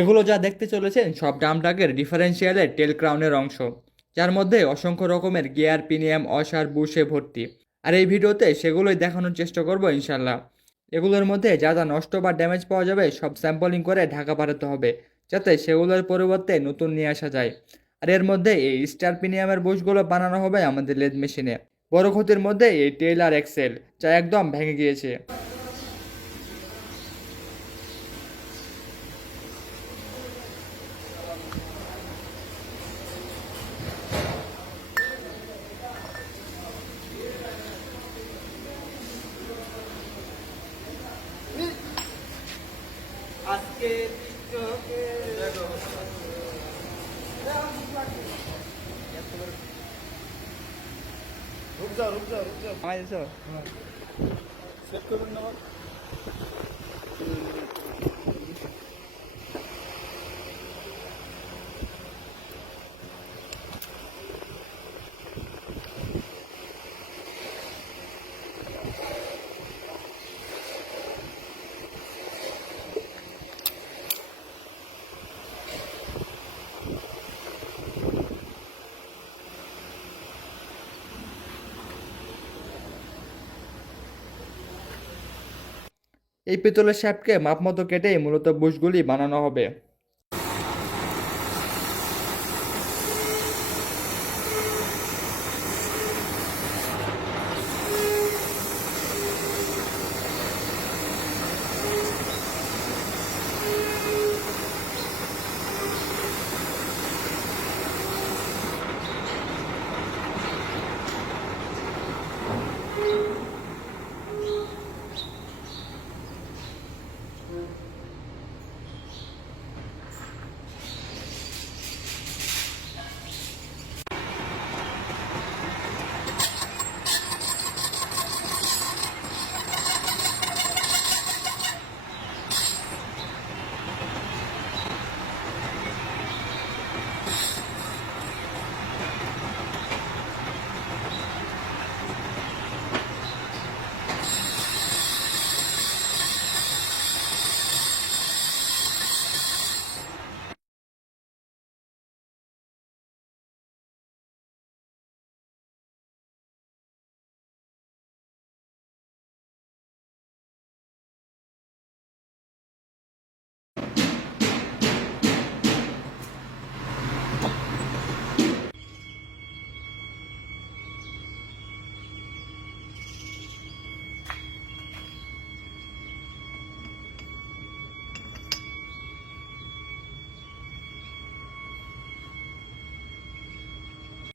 এগুলো যা দেখতে চলেছেন সব ড্রামডাগের ডিফারেন্সিয়ালের টেল ক্রাউনের অংশ, যার মধ্যে অসংখ্য রকমের গিয়ার, পিনিয়াম, অসার, বুশে ভর্তি। আর এই ভিডিওতে সেগুলোই দেখানোর চেষ্টা করব ইনশাল্লাহ। এগুলোর মধ্যে যা যা নষ্ট বা ড্যামেজ পাওয়া যাবে সব স্যাম্পলিং করে ঢাকা পাঠাতে হবে, যাতে সেগুলোর পরিবর্তে নতুন নিয়ে আসা যায়। আর এর মধ্যে এই স্টার পিনিয়ামের বুশগুলো বানানো হবে আমাদের লেদ মেশিনে। বড় ক্ষতির মধ্যে এই টেল আর এক্সেল, যা একদম ভেঙে গিয়েছে। আজকে টিকটকে रुक जाओ रुक जाओ रुक जाओ আমায় দিছো? सेट করুন না এই পিতলের শ্যাপকে মাপমতো কেটেই মূলত বুশগুলি বানানো হবে।